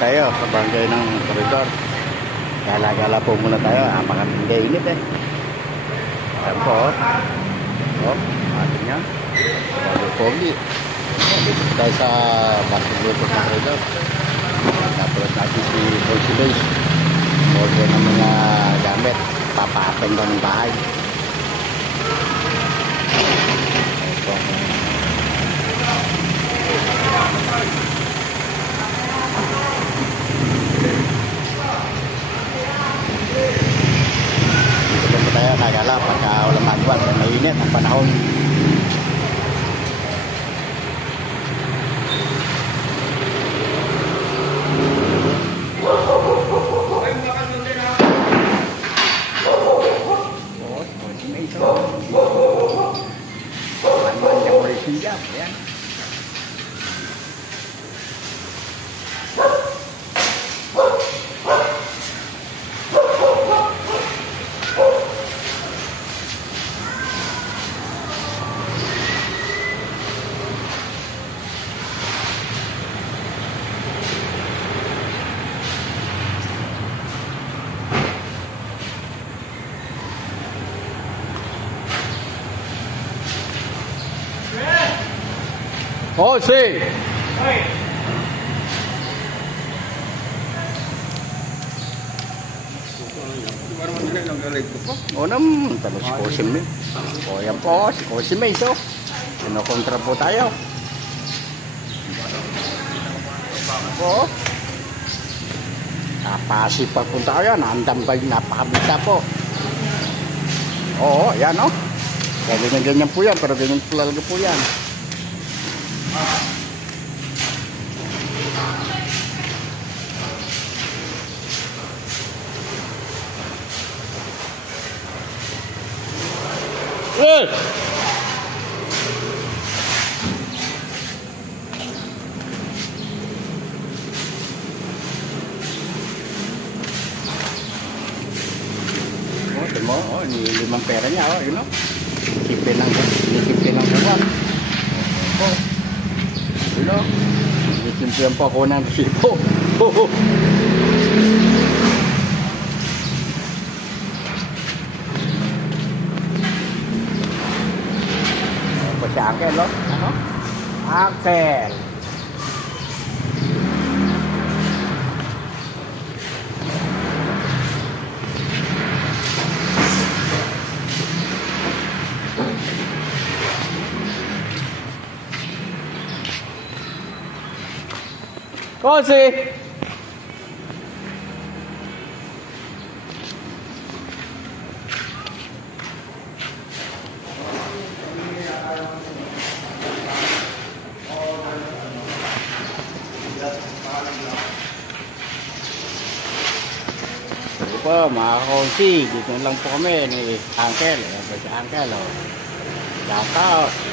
tayo sa barangay ng Corridor. Gala-gala po muna tayo. Napakatindi init eh. Ayan po. Atin yan. Pogi. Dito tayo sa basketball ng Corridor. Tapos natin si Consulos. Order ng mga gamit. Papaatin ba ng bahay. Ito. Tayo nagala pagka walang magawa, mainit ang panahon. Ayan. Oh, sí. O naman, talo si Cosime. O yan po, si Cosime ito. Sinokontra po tayo. O. Napasipag po tayo. Naandambay, napakabita po. Oo, yan o. Ganyan po yan, pero ganyan po talaga po yan. Good. Oh, ito mo, oh, ni limang pera niya, oh, yun, oh. Isipin ng buwan. Oh. Yun, oh. Isimpihan pa ako ng resibo. Oh. Si Angkel, no? Ano? Angkel. Kosi. Po, mga konsi, dito lang po kami ni Uncle. Ayan po si Uncle, oh. Shout out.